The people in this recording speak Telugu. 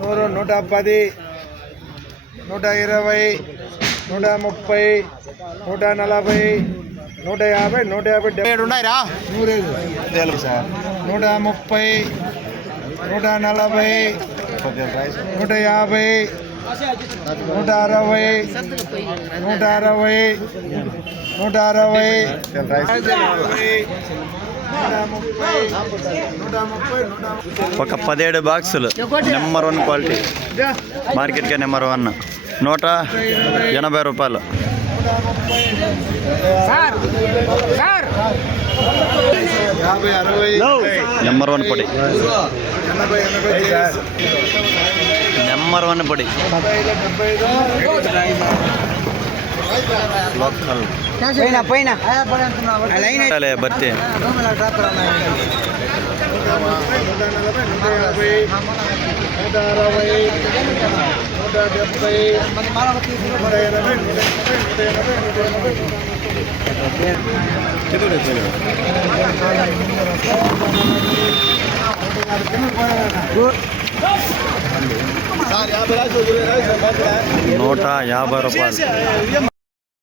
100, 110, 120, 130, 140, 150, 150 ఉన్నాయిరా 130, 140, 150, ఒక 17 బాక్సులు నెంబర్ 1 క్వాలిటీ మార్కెట్కే నెంబర్ 1 180 రూపాయలు. నెంబర్ 1 పొడి, నెంబర్ 1 పొడి లోకల్ బర్తీ. ₹150.